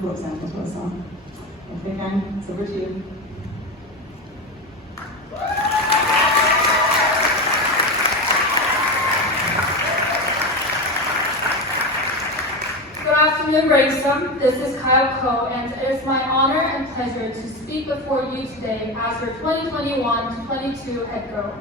做这样的特色。非常over to you. Good afternoon, Brainstorm. This is Kyle Ko, and it is my honor and pleasure to speak before you today as your 2021-22 head girl.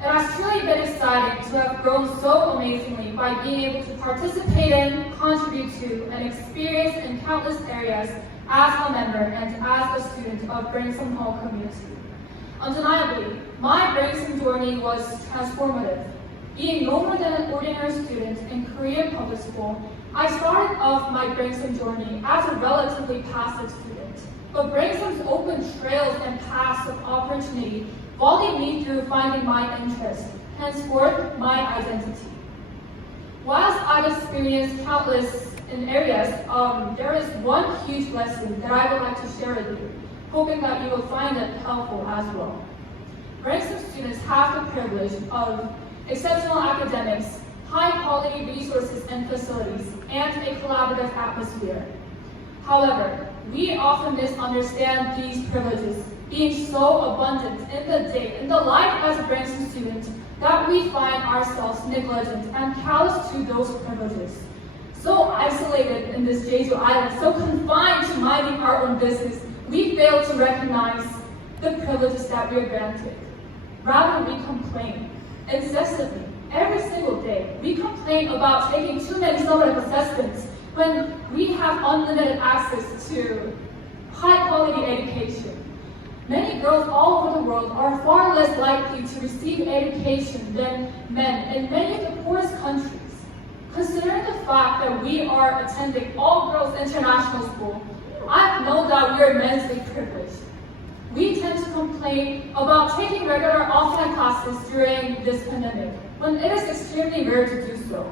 It has truly been exciting to have grown so amazingly by being able to participate in, contribute to, and experience in countless areas as a member and as a student of Brainstorm Hall community. Undeniably, my Brainstorm journey was transformative. Being no more than an ordinary student in Korean public school, I started off my Brainstorm journey as a relatively passive student. But Brainstorm's open trails and paths of opportunity volleyed me through finding my interest, henceforth my identity. Whilst I've experienced countless in areas, there is one huge lesson that I would like to share with you, hoping that you will find it helpful as well. Brainstorm students have the privilege of exceptional academics, high-quality resources and facilities, and a collaborative atmosphere. However, we often misunderstand these privileges being so abundant in the life as a Brainstorm student that we find ourselves negligent and callous to those privileges. So isolated in this Jeju island, so confined to minding our own business, we fail to recognize the privileges that we are granted. Rather, we complain incessantly. Every single day, we complain about taking too many summative assessments when we have unlimited access to high-quality education. Many girls all over the world are far less likely to receive education than men in many of the poorest countries. Considering the fact that we are attending all-girls international school, I have no doubt we are immensely privileged. We tend to complain about taking regular offline classes during this pandemic, when it is extremely rare to do so.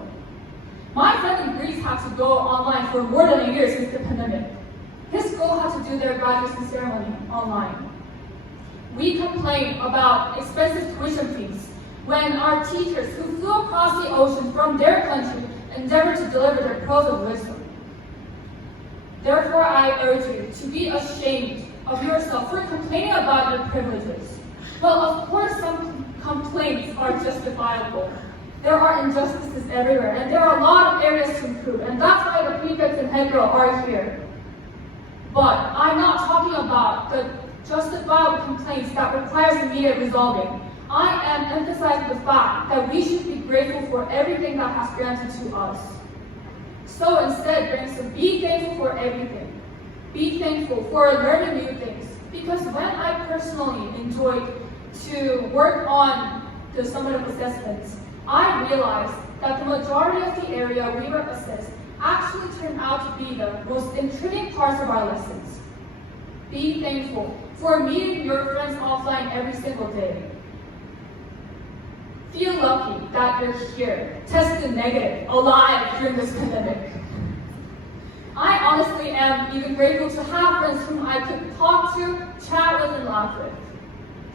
My friend in Greece had to go online for more than a year since the pandemic. His school had to do their graduation ceremony online. We complain about expensive tuition fees when our teachers who flew across the ocean from their country endeavor to deliver their pearls of wisdom. Therefore, I urge you to be ashamed of yourself for complaining about your privileges. Well, of course, some complaints are justifiable. There are injustices everywhere, and there are a lot of areas to improve, and that's why the prefects and head girl are here. But I'm not talking about the justifiable complaints that requires immediate resolving. I am emphasizing the fact that we should be grateful for everything that has granted to us. So instead, Brainstorm, be thankful for everything. Be thankful for learning new things. Because when I personally enjoyed to work on the summative assessments, I realized that the majority of the area we were assessed actually turned out to be the most intriguing parts of our lessons. Be thankful for meeting your friends offline every single day. Feel lucky that you're here, tested negative, alive during this pandemic. I honestly am even grateful to have friends whom I could talk to, chat with, and laugh with.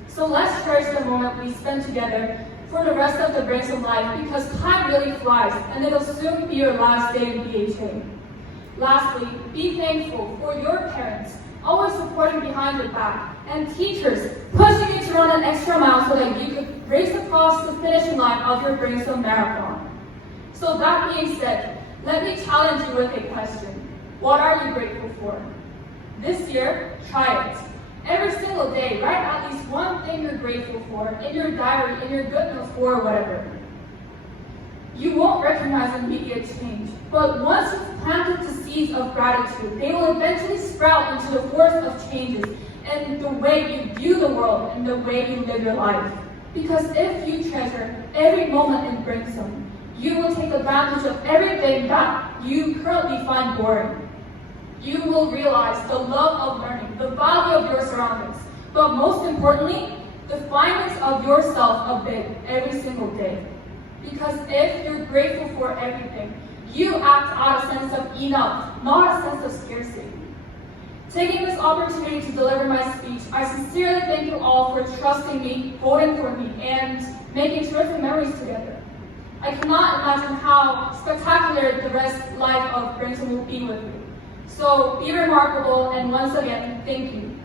So let's cherish the moment we spend together for the rest of the Brainstorm life, because time really flies and it'll soon be your last day in BHA. Lastly, be thankful for your parents, always supporting behind your back, and teachers pushing you to run an extra mile so that you could race across the finishing line of your Brainstorm marathon. So that being said, let me challenge you with a question. What are you grateful for? This year, try it. Every single day, write at least one thing you're grateful for in your diary, in your good notes, or whatever. You won't recognize immediate change, but once you've planted the seeds of gratitude, they will eventually sprout into the forest of changes in the way you view the world and the way you live your life. Because if you treasure every moment in Brainstorm, you will take advantage of everything that you currently find boring. You will realize the love of learning, the value of your surroundings, but most importantly, the fineness of yourself a bit every single day. Because if you're grateful for everything, you act out a sense of enough, not a sense of scarcity. Taking this opportunity to deliver my speech, I sincerely thank you all for trusting me, voting for me, and making terrific memories together. I cannot imagine how spectacular the rest life of Brainstorm will be with you. So be remarkable, and once again, thank you.